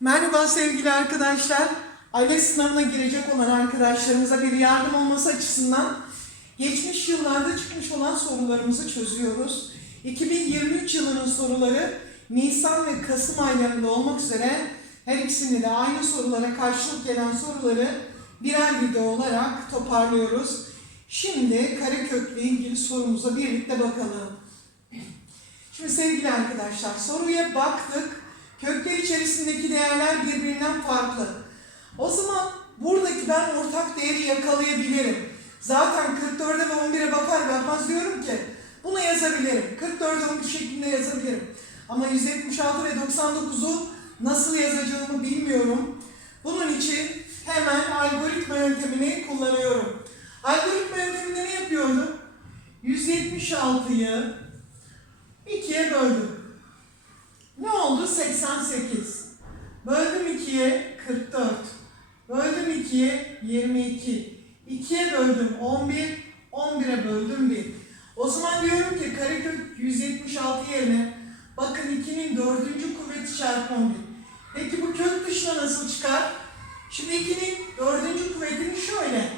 Merhaba sevgili arkadaşlar. ALES sınavına girecek olan arkadaşlarımıza bir yardım olması açısından geçmiş yıllarda çıkmış olan sorularımızı çözüyoruz. 2023 yılının soruları Nisan ve Kasım aylarında olmak üzere her ikisinde de aynı sorulara karşılık gelen soruları birer video olarak toparlıyoruz. Şimdi karekökle ilgili sorumuza birlikte bakalım. Şimdi sevgili arkadaşlar soruya baktık. Kökler içerisindeki değerler birbirinden farklı. O zaman buradaki ben ortak değeri yakalayabilirim. Zaten 44'e ve 11'e bakar bakmaz diyorum ki bunu yazabilirim. 44 11 şeklinde yazabilirim. Ama 176 ve 99'u nasıl yazacağımı bilmiyorum. Bunun için hemen algoritma yöntemini kullanıyorum. Algoritma yönteminde ne yapıyordum? 176'yı 2'ye böldüm. Ne oldu? 88. Böldüm 2'ye 44. Böldüm 2'ye 22. 2'ye böldüm 11. 11'e böldüm 1. O zaman diyorum ki karekök 176 yerine bakın 2'nin 4. kuvveti çarpı 11. Peki bu kök dışına nasıl çıkar? Şimdi 2'nin 4. kuvvetini şöyle.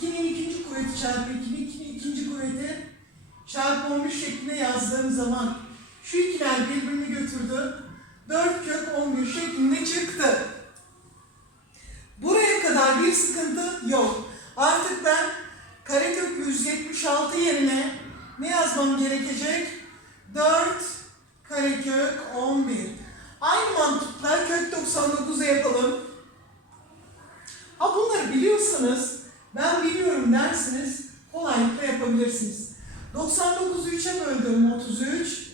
2'nin 2. kuvveti çarpı 2'nin 2'nin 2. kuvveti çarpı 11 şeklinde yazdığım zaman şu ikiler birbirini götürdü. 4 kök 11 şeklinde çıktı. Buraya kadar bir sıkıntı yok. Artık ben karekök 176 yerine ne yazmam gerekecek? 4 karekök 11. Aynı mantıkla kök 99'a yapalım. Ha bunları biliyorsanız ben biliyorum dersiniz kolaylıkla yapabilirsiniz. 99'u 3'e böldüm 33.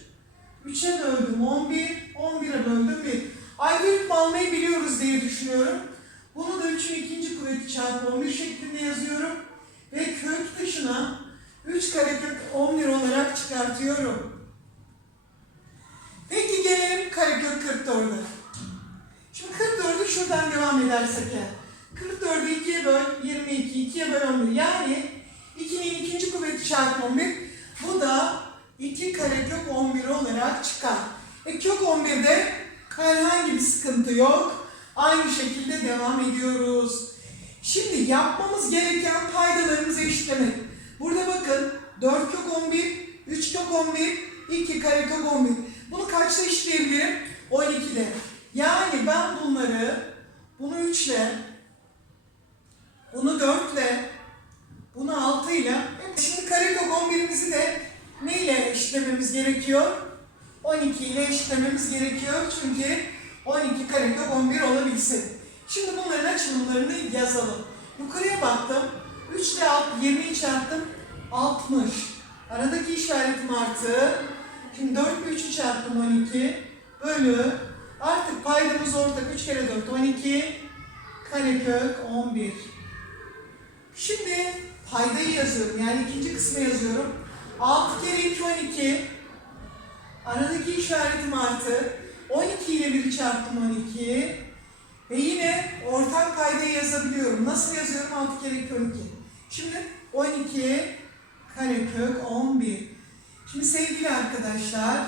3'e böldüm 11, 11'e böldüm 1. Algoritma almayı biliyoruz diye düşünüyorum. Bunu da 3'ün ikinci kuvveti çarpı 11 şeklinde yazıyorum. Ve kök dışına 3 karekök 11 olarak çıkartıyorum. Peki gelelim karekök 44'e. Şimdi 44'ü şuradan devam edersek eğer. 44'ü 2'ye böl 22, 2'ye böl 11. Yani 2'nin ikinci kuvveti çarpı 11. Bu da 2 karekök 11 olarak çıkar. E kök 11'de herhangi bir sıkıntı yok. Aynı şekilde devam ediyoruz. Şimdi yapmamız gereken paydalarımızı eşitlemek. Burada bakın 4 kök 11, 3 kök 11, 2 karekök 11. Bunu kaçta eşitleyebilirim? 12'de. Yani ben bunları bunu 3 ile, bunu 4 ile, bunu 6 ile, şimdi karekök 11'imizi de ne ile eşitlememiz gerekiyor? 12 ile eşitlememiz gerekiyor çünkü 12 karekök 11 olabilsin. Şimdi bunların açılımlarını yazalım. Yukarıya baktım. 3 ile 20'yi çarptım. 60. Aradaki işaretim artı. Şimdi 4 ile 3'ü çarptım 12. Bölü. Artık paydamız ortak. 3 kere 4 12. Karekök 11. Şimdi paydayı yazıyorum. Yani ikinci kısmı yazıyorum. 6 kere 2 12. Aradaki işaretim artı. 12 ile 1'i çarptım 12. Ve yine ortak paydayı yazabiliyorum. Nasıl yazıyorum? 6 kere 2 12. Şimdi 12 karekök 11. Şimdi sevgili arkadaşlar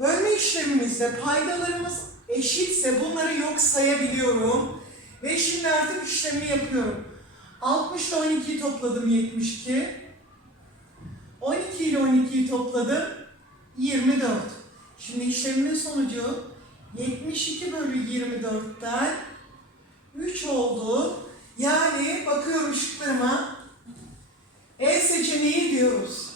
bölme işlemimizde paydalarımız eşitse bunları yok sayabiliyorum. Ve şimdi artık işlemi yapıyorum. 60 ile 12'yi topladım 72. 12 ile 12'yi topladım 24. Şimdi işlemimin sonucu 72 bölü 24'ten 3 oldu. Yani bakıyorum şıklarıma E seçeneği diyoruz.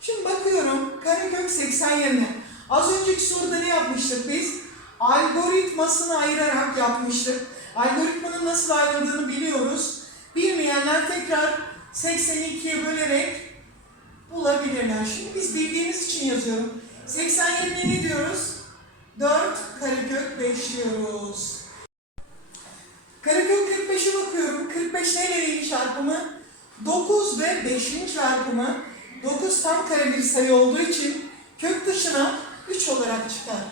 Şimdi bakıyorum karekök 80 yerine. Az önceki soruda ne yapmıştık biz? Algoritmasını ayırarak yapmıştık. Algoritmanın nasıl ayrıldığını biliyoruz. Bilmeyenler tekrar 82'ye bölerek bulabilirler. Şimdi biz bildiğimiz için yazıyorum. 80 yerine ne diyoruz? 4 karekök 5 diyoruz. Karekök 45'e bakıyorum. 45 neyle çarpımı? 9 ve 5'in çarpımı. 9 tam kare bir sayı olduğu için kök dışına 3 olarak çıkar.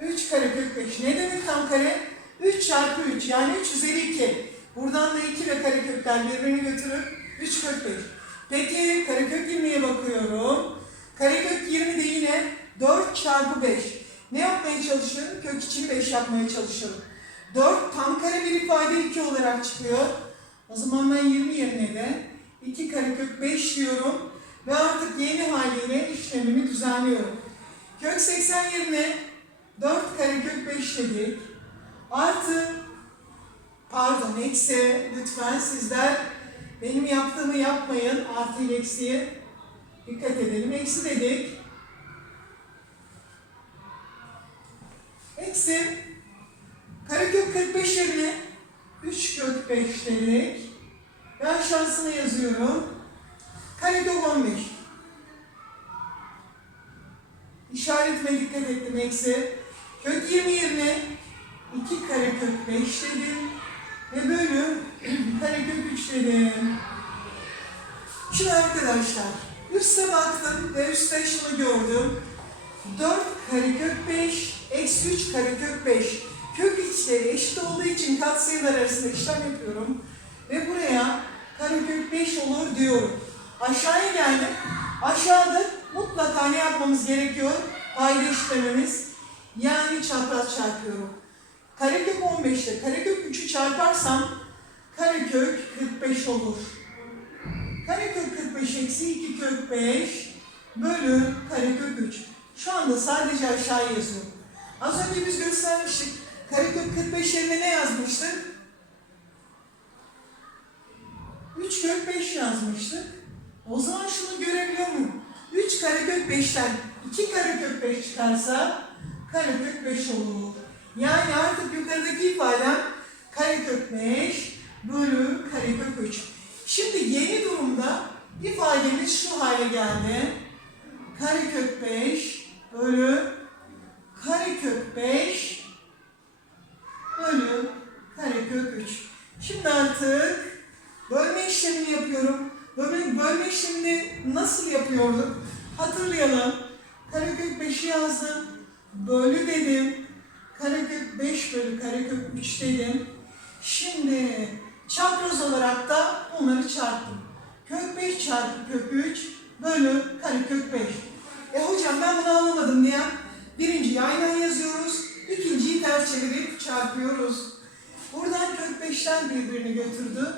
3 karekök 5. Ne demek tam kare? 3 çarpı 3 yani 3 üzeri 2. Buradan da 2 ve karekökler birbirini götürür. 3 kök 5. Peki karekök 20'ye bakıyorum. Karekök 20 de yine 4 çarpı 5. ne yapmaya çalışıyorum? Kök içini 5 yapmaya çalışıyorum. 4 tam kare bir ifade 2 olarak çıkıyor. O zaman ben 20 yerine de 2 karekök 5 diyorum. Ve artık yeni haliyle işlemimi düzenliyorum. Kök 80 yerine 4 karekök 5 dedik. Artı pardon eksi lütfen sizler benim yaptığımı yapmayın. Artı eksiye dikkat edelim. Eksi dedik. Eksi karekök 45 yerine 3 kök 5 dedik. Ve aşağısına yazıyorum. Karekök 15. İşaretime dikkat ettim eksi. Kök 20 yerine 2 karekök 5 dedim. Ve bölü karekök 3 dedim. Şimdi arkadaşlar üste baktım ve üstte şunu gördüm. 4 karekök 5 eksi 3 karekök 5. Kök içleri eşit olduğu için katsayılar arasında işlem yapıyorum. Ve buraya karekök 5 olur diyorum. Aşağıya geldim. Aşağıda mutlaka ne yapmamız gerekiyor? Payda işlememiz. Yani çapraz çarpıyorum. Karekök 15 ile karekök 3'ü çarparsam karekök 45 olur. Karekök 45 eksi 2 kök 5 bölü karekök 3. Şu anda sadece aşağı yazıyorum. Az önce biz göstermiştik. Karekök 45 yerine ne yazmıştık? 3 kök 5 yazmıştık. O zaman şunu görebiliyor muyum? 3 karekök 5'ten 2 karekök 5 çıkarsa karekök 5 olur. Yani artık yukarıdaki ifadem karekök 5 bölü karekök 3. Şimdi yeni durumda ifademiz şu hale geldi. Karekök 5 bölü karekök 5 bölü karekök 3. Şimdi artık bölme işlemini yapıyorum. Bölme, bölme işlemini nasıl yapıyorduk? Hatırlayalım. Karekök 5'i yazdım. Bölü dedim. Karekök 5 bölü karekök 3 dedim. Şimdi çapraz olarak da bunları çarptım. Kök 5 çarpı kök 3 bölü karekök 5. E hocam ben bunu anlamadım diye birinciyi aynen yazıyoruz. ikinciyi ters çevirip çarpıyoruz. Buradan kök 5'ten birbirini götürdü.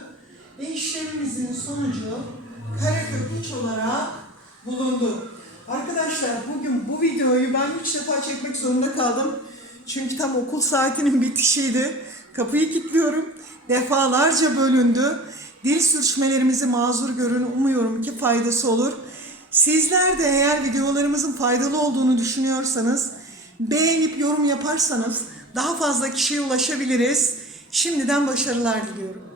Ve işlemimizin sonucu karekök 3 olarak bulundu. Arkadaşlar bugün bu videoyu ben 3 defa çekmek zorunda kaldım. Çünkü tam okul saatinin bitişiydi. Kapıyı kilitliyorum. Defalarca bölündü. Dil sürçmelerimizi mazur görün. Umuyorum ki faydası olur. Sizler de eğer videolarımızın faydalı olduğunu düşünüyorsanız beğenip yorum yaparsanız daha fazla kişiye ulaşabiliriz. Şimdiden başarılar diliyorum.